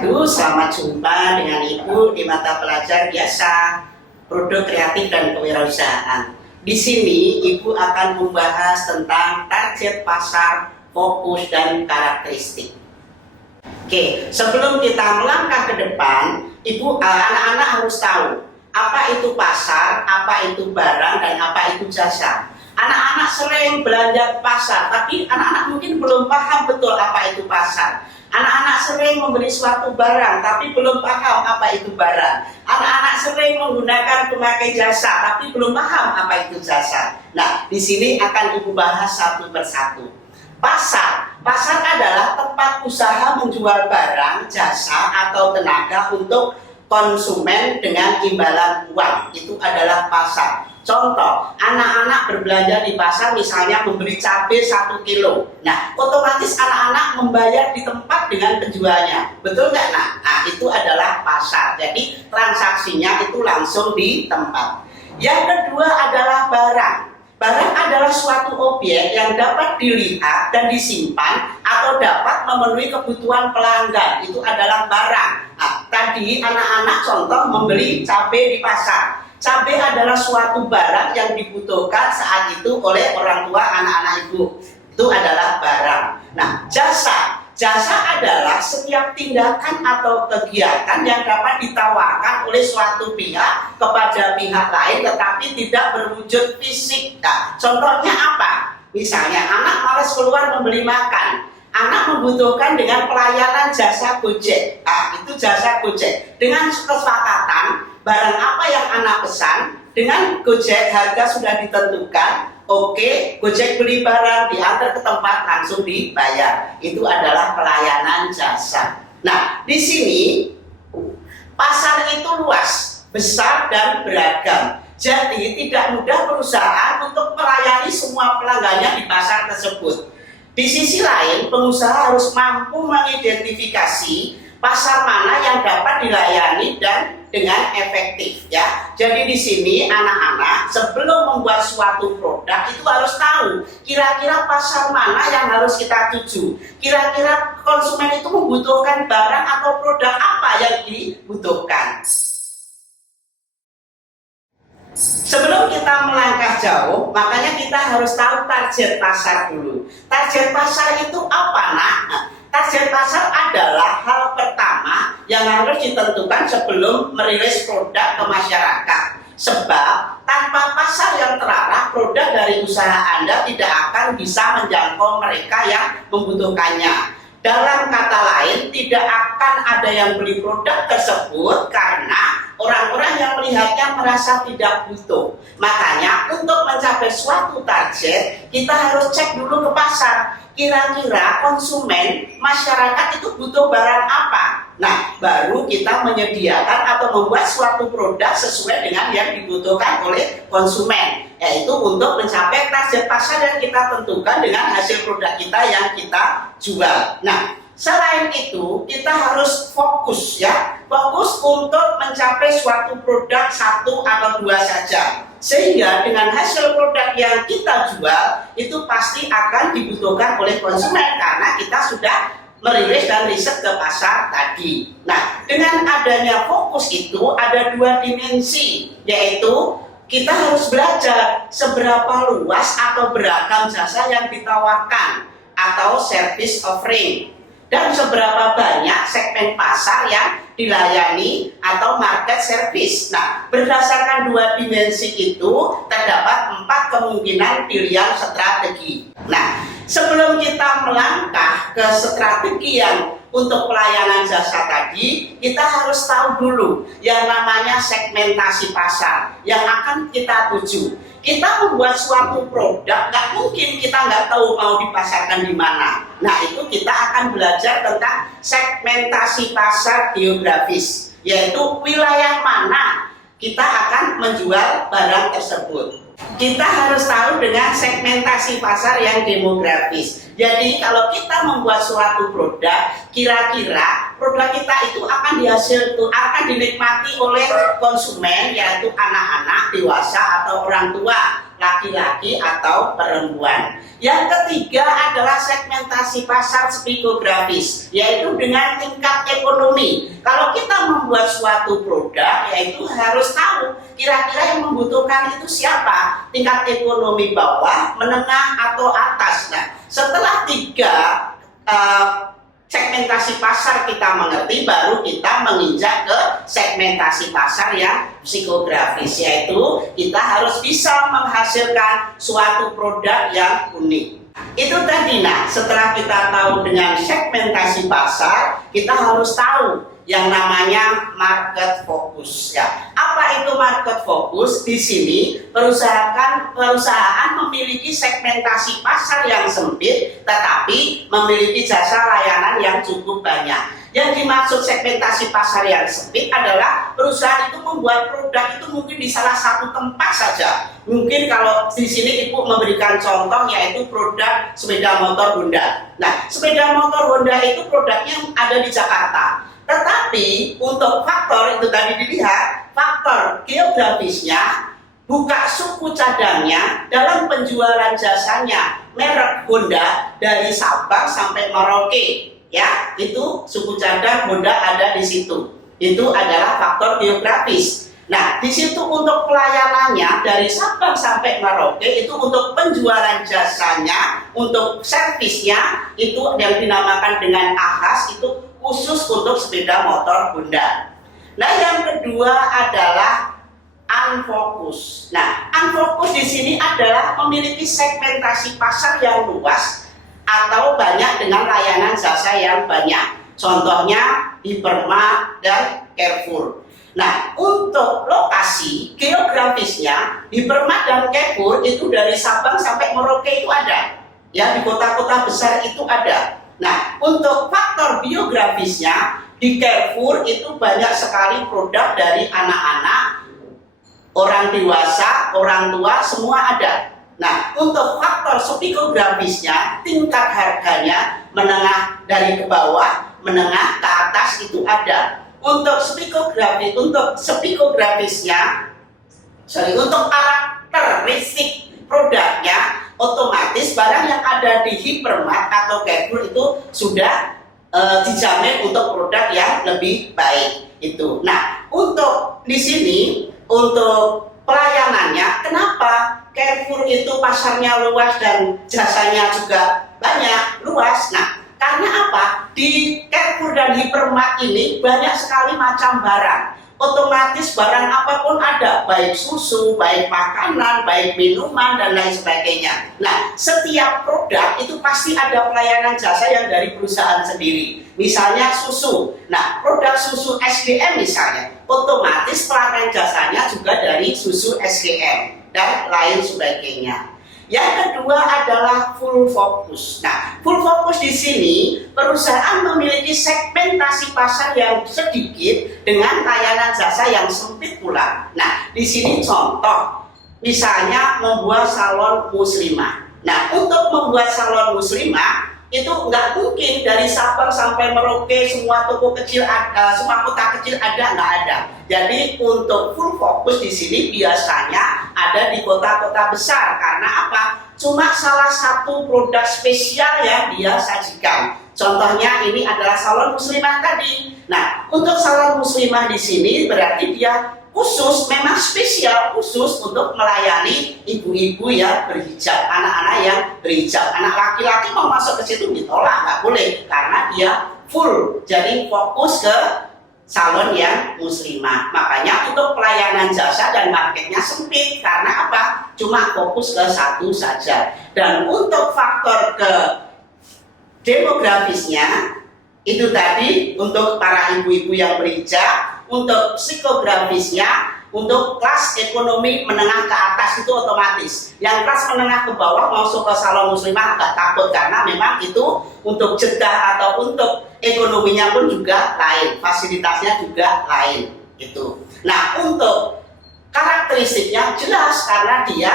wabarakatuh. Selamat jumpa dengan Ibu di mata pelajar biasa produk kreatif dan kewirausahaan. Di sini Ibu akan membahas tentang target pasar, fokus, dan karakteristik. Oke, sebelum kita melangkah ke depan, Ibu, anak-anak harus tahu apa itu pasar, apa itu barang, dan apa itu jasa. Anak-anak sering belanja pasar, tapi anak-anak mungkin belum paham betul apa itu pasar. Anak-anak sering membeli suatu barang, tapi belum paham apa itu barang. Anak-anak sering menggunakan pemakai jasa, tapi belum paham apa itu jasa. Nah, di sini akan Ibu bahas satu persatu. Pasar adalah tempat usaha menjual barang, jasa, atau tenaga untuk konsumen dengan imbalan uang. Itu adalah pasar. Contoh, anak-anak berbelanja di pasar misalnya membeli cabai 1 kilo. Nah, otomatis anak-anak membayar di tempat dengan penjualnya. Betul nggak, nak? Nah, itu adalah pasar. Jadi, transaksinya itu langsung di tempat. Yang kedua adalah barang. Barang adalah suatu objek yang dapat dilihat dan disimpan atau dapat memenuhi kebutuhan pelanggan. Itu adalah barang. Nah, tadi anak-anak contoh membeli cabai di pasar. Cabai adalah suatu barang yang dibutuhkan saat itu oleh orang tua anak-anak Ibu. Itu adalah barang. Nah, jasa adalah setiap tindakan atau kegiatan yang dapat ditawarkan oleh suatu pihak kepada pihak lain tetapi tidak berwujud fisik. Nah, contohnya apa? Misalnya anak malas keluar membeli makan. Anak membutuhkan dengan pelayanan jasa Gojek. Nah, itu jasa Gojek. Dengan kesepakatan barang apa yang anak pesan, dengan Gojek harga sudah ditentukan. Oke, Gojek beli barang, diantar ke tempat, langsung dibayar. Itu adalah pelayanan jasa. Nah, di sini pasar itu luas, besar, dan beragam. Jadi tidak mudah perusahaan untuk melayani semua pelanggannya di pasar tersebut. Di sisi lain, pengusaha harus mampu mengidentifikasi pasar mana yang dapat dilayani dan dengan efektif, ya. Jadi di sini anak-anak sebelum membuat suatu produk itu harus tahu kira-kira pasar mana yang harus kita tuju. Kira-kira konsumen itu membutuhkan barang atau produk apa yang dibutuhkan. Sebelum kita melangkah jauh, makanya kita harus tahu target pasar dulu. Target pasar itu apa, nak? Target pasar adalah hal pertama yang harus ditentukan sebelum merilis produk ke masyarakat. Sebab tanpa pasar yang terarah, produk dari usaha Anda tidak akan bisa menjangkau mereka yang membutuhkannya. Dalam kata lain, tidak akan ada yang beli produk tersebut karena orang-orang yang melihatnya merasa tidak butuh. Makanya untuk mencapai suatu target, kita harus cek dulu ke pasar. Kira-kira konsumen, masyarakat itu butuh barang apa? Nah, baru kita menyediakan atau membuat suatu produk sesuai dengan yang dibutuhkan oleh konsumen. Yaitu untuk mencapai target pasar yang kita tentukan dengan hasil produk kita yang kita jual. Nah, selain itu, kita harus fokus, ya. Fokus untuk mencapai suatu produk 1 atau 2 saja. Sehingga dengan hasil produk yang kita jual, itu pasti akan dibutuhkan oleh konsumen karena kita sudah merilis dan riset ke pasar tadi. Nah, dengan adanya fokus itu ada 2 dimensi, yaitu kita harus belajar seberapa luas atau beragam jasa yang ditawarkan atau service offering. Dan seberapa banyak segmen pasar yang dilayani atau market service. Nah, berdasarkan 2 dimensi itu, terdapat 4 kemungkinan pilihan strategi. Nah, sebelum kita melangkah ke strategi yang untuk pelayanan jasa tadi, kita harus tahu dulu yang namanya segmentasi pasar yang akan kita tuju. Kita membuat suatu produk, nggak mungkin kita nggak tahu mau dipasarkan di mana. Nah, itu kita akan belajar tentang segmentasi pasar geografis, yaitu wilayah mana kita akan menjual barang tersebut. Kita harus tahu dengan segmentasi pasar yang demografis. Jadi kalau kita membuat suatu produk, kira-kira produk kita itu akan dinikmati oleh konsumen, yaitu anak-anak, dewasa, atau orang tua. laki-laki atau perempuan. Yang ketiga adalah segmentasi pasar psikografis, yaitu dengan tingkat ekonomi. Kalau kita membuat suatu produk, yaitu harus tahu kira-kira yang membutuhkan itu siapa, tingkat ekonomi bawah, menengah, atau atas. Nah, setelah tiga segmentasi pasar kita mengerti, baru kita menginjak ke segmentasi pasar yang psikografis, yaitu kita harus bisa menghasilkan suatu produk yang unik. Itu tadi. Nah, setelah kita tahu dengan segmentasi pasar, kita harus tahu yang namanya market focus, ya. Apa itu market focus? Di sini perusahaan memiliki segmentasi pasar yang sempit, tetapi memiliki jasa layanan yang cukup banyak. Yang dimaksud segmentasi pasar yang sempit adalah perusahaan itu membuat produk itu mungkin di salah satu tempat saja. Mungkin kalau di sini Ibu memberikan contoh, yaitu produk sepeda motor Honda. Nah, sepeda motor Honda itu produknya ada di Jakarta. Tetapi untuk faktor itu tadi dilihat, faktor geografisnya, buka suku cadangnya dalam penjualan jasanya merek Honda dari Sabang sampai Merauke. Ya, itu suku cadang Honda ada di situ. Itu adalah faktor geografis. Nah, di situ untuk pelayanannya dari Sabang sampai Merauke, itu untuk penjualan jasanya, untuk servisnya, itu yang dinamakan dengan AHAS, itu khusus untuk sepeda motor Honda. Nah, yang kedua adalah unfocus. Nah, unfocus di sini adalah memiliki segmentasi pasar yang luas atau banyak dengan layanan jasa yang banyak. Contohnya Hypermart dan Carrefour. Nah, untuk lokasi geografisnya, Hypermart dan Carrefour itu dari Sabang sampai Merauke itu ada. Ya, di kota-kota besar itu ada. Nah, untuk faktor biografisnya, di Carrefour itu banyak sekali produk dari anak-anak, orang dewasa, orang tua, semua ada. Nah, untuk faktor psikografisnya, tingkat harganya menengah dari ke bawah, menengah ke atas itu ada. Untuk psikografisnya, untuk karakteristik produknya, otomatis barang yang ada di Hypermart atau Carrefour itu sudah dijamin untuk produk yang lebih baik itu. Nah, untuk di sini untuk pelayanannya, kenapa Carrefour itu pasarnya luas dan jasanya juga banyak, luas? Nah, karena apa? Di Carrefour dan Hypermart ini banyak sekali macam barang. Otomatis barang apapun ada, baik susu, baik makanan, baik minuman, dan lain sebagainya. Nah, setiap produk itu pasti ada pelayanan jasa yang dari perusahaan sendiri. Misalnya susu. Nah, produk susu SGM misalnya, otomatis pelayanan jasanya juga dari susu SGM dan lain sebagainya. Yang kedua adalah full focus. Nah, full focus di sini perusahaan memiliki segmentasi pasar yang sedikit dengan layanan jasa yang sempit pula. Nah, di sini contoh, misalnya membuat salon muslimah. Nah, untuk membuat salon muslimah itu nggak mungkin dari Sabang sampai Merauke semua toko kecil ada, semua kota kecil ada, nggak ada. Jadi untuk full fokus di sini biasanya ada di kota-kota besar. Karena apa? Cuma salah satu produk spesial yang dia sajikan. Contohnya ini adalah salon muslimah tadi. Nah, untuk salon muslimah di sini berarti dia khusus, memang spesial khusus untuk melayani ibu-ibu yang berhijab, anak-anak yang berhijab. Anak laki-laki mau masuk ke situ ditolak, nggak boleh, karena dia full, jadi fokus ke salon yang muslimah. Makanya untuk pelayanan jasa dan marketnya sempit, karena apa? Cuma fokus ke satu saja. Dan untuk faktor ke demografisnya, itu tadi untuk para ibu-ibu yang berhijab. Untuk psikografisnya, untuk kelas ekonomi menengah ke atas itu otomatis. Yang kelas menengah ke bawah masuk ke salon muslimah nggak takut, karena memang itu untuk jeda atau untuk ekonominya pun juga lain, fasilitasnya juga lain gitu. Nah, untuk karakteristiknya jelas karena dia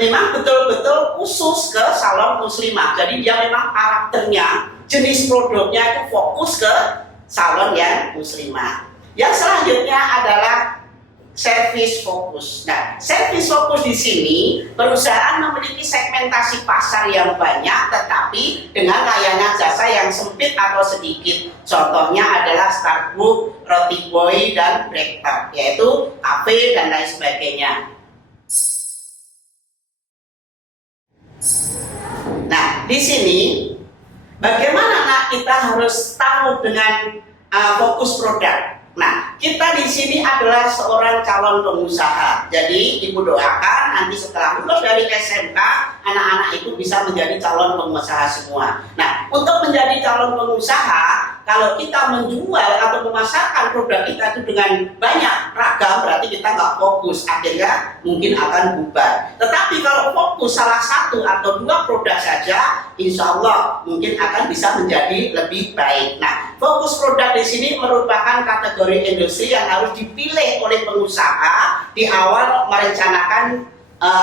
memang betul-betul khusus ke salon muslimah. Jadi dia memang karakternya, jenis produknya itu fokus ke salon yang muslimah. Yang selanjutnya adalah service fokus. Nah, service fokus di sini perusahaan memiliki segmentasi pasar yang banyak, tetapi dengan layanan jasa yang sempit atau sedikit. Contohnya adalah Starbucks, Roti Boy, dan Breakfast, yaitu kafe dan lain sebagainya. Nah, di sini bagaimana kita harus tahu dengan fokus produk. Nah, kita di sini adalah seorang calon pengusaha. Jadi, Ibu doakan nanti setelah lulus dari SMK, anak-anak itu bisa menjadi calon pengusaha semua. Nah, untuk menjadi calon pengusaha, kalau kita menjual atau memasarkan produk kita itu dengan banyak ragam, berarti kita nggak fokus, akhirnya mungkin akan bubar. Tetapi kalau fokus salah satu atau dua produk saja, insya Allah mungkin akan bisa menjadi lebih baik. Nah, fokus produk di sini merupakan kategori industri yang harus dipilih oleh pengusaha di awal merencanakan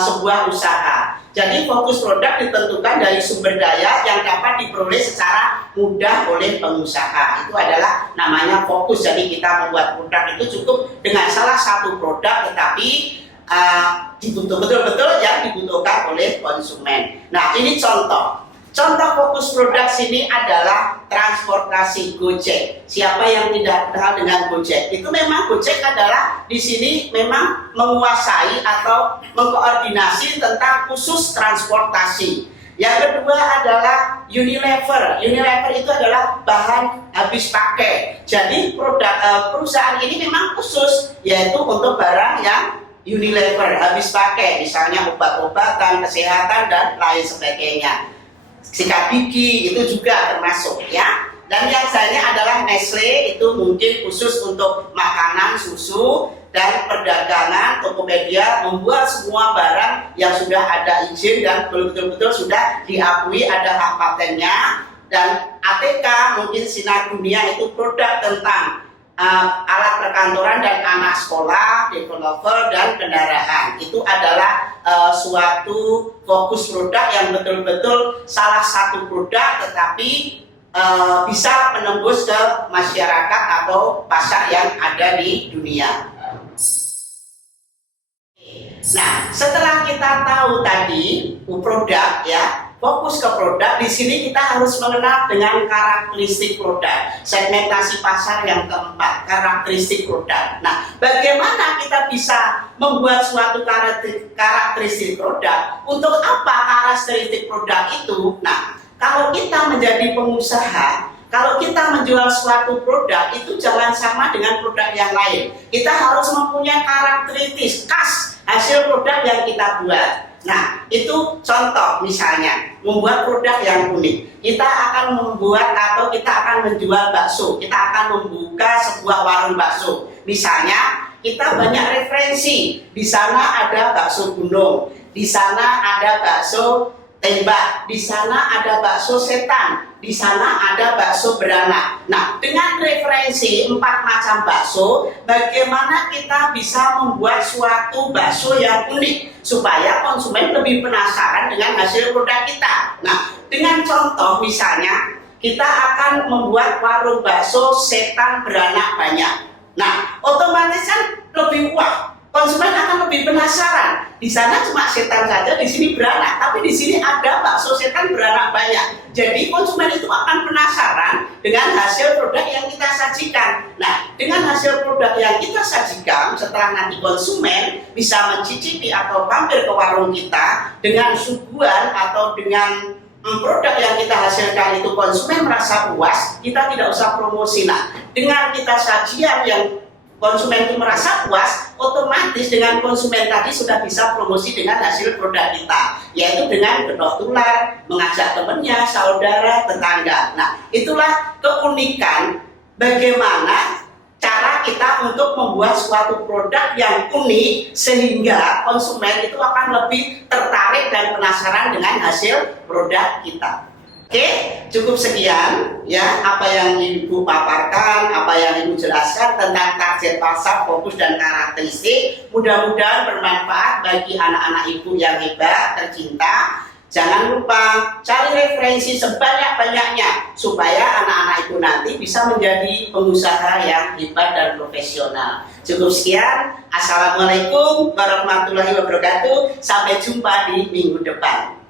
sebuah usaha. Jadi fokus produk ditentukan dari sumber daya yang dapat diperoleh secara mudah oleh pengusaha. Itu adalah namanya fokus. Jadi kita membuat produk itu cukup dengan salah satu produk, tetapi betul-betul yang dibutuhkan oleh konsumen. Nah, ini contoh. Contoh fokus produk sini adalah transportasi Gojek. Siapa yang tidak kenal dengan Gojek? Itu memang Gojek adalah di sini memang menguasai atau mengkoordinasi tentang khusus transportasi. Yang kedua adalah Unilever. Unilever itu adalah bahan habis pakai. Jadi perusahaan ini memang khusus, yaitu untuk barang yang Unilever habis pakai, misalnya obat-obatan, kesehatan, dan lain sebagainya. Sikat gigi itu juga termasuk, ya. Dan yang lainnya adalah Nestle, itu mungkin khusus untuk makanan, susu, dan perdagangan. Tokopedia membuat semua barang yang sudah ada izin dan betul-betul sudah diakui ada hak patennya. Dan ATK mungkin Sinar Dunia itu produk tentang alat perkantoran dan anak sekolah, developer, dan kendaraan. Itu adalah suatu fokus produk yang betul-betul salah satu produk, tetapi bisa menembus ke masyarakat atau pasar yang ada di dunia. Nah, setelah kita tahu tadi produk, ya, fokus ke produk, di sini kita harus mengenal dengan karakteristik produk. Segmentasi pasar yang keempat, karakteristik produk. Nah, bagaimana kita bisa membuat suatu karakteristik produk? Untuk apa karakteristik produk itu? Nah, kalau kita menjadi pengusaha, kalau kita menjual suatu produk, itu jangan sama dengan produk yang lain. Kita harus mempunyai karakteristik khas hasil produk yang kita buat. Nah, itu contoh misalnya membuat produk yang unik. Kita akan membuat atau kita akan menjual bakso. Kita akan membuka sebuah warung bakso. Misalnya kita banyak referensi. Di sana ada bakso gunung, di sana ada bakso tembak, di sana ada bakso setan, di sana ada bakso beranak. Nah, dengan referensi 4 macam bakso, bagaimana kita bisa membuat suatu bakso yang unik supaya konsumen lebih penasaran dengan hasil produk kita. Nah, dengan contoh misalnya kita akan membuat warung bakso setan beranak banyak. Nah, otomatis kan lebih wah. Konsumen akan lebih penasaran. Di sana cuma setan saja, di sini beranak. Tapi di sini ada bakso setan beranak banyak. Jadi konsumen itu akan penasaran dengan hasil produk yang kita sajikan. Nah, dengan hasil produk yang kita sajikan, setelah nanti konsumen bisa mencicipi atau mampir ke warung kita dengan suguhan atau dengan produk yang kita hasilkan itu konsumen merasa puas, kita tidak usah promosi. Nah, dengan kita sajian yang konsumen itu merasa puas, otomatis dengan konsumen tadi sudah bisa promosi dengan hasil produk kita, yaitu dengan gedor tular, mengajak temannya, saudara, tetangga. Nah, itulah keunikan bagaimana cara kita untuk membuat suatu produk yang unik sehingga konsumen itu akan lebih tertarik dan penasaran dengan hasil produk kita. Oke, cukup sekian ya apa yang Ibu paparkan, apa yang Ibu jelaskan tentang target pasar, fokus, dan karakteristik. Mudah-mudahan bermanfaat bagi anak-anak Ibu yang hebat, tercinta. Jangan lupa cari referensi sebanyak-banyaknya supaya anak-anak itu nanti bisa menjadi pengusaha yang hebat dan profesional. Cukup sekian. Assalamualaikum warahmatullahi wabarakatuh. Sampai jumpa di minggu depan.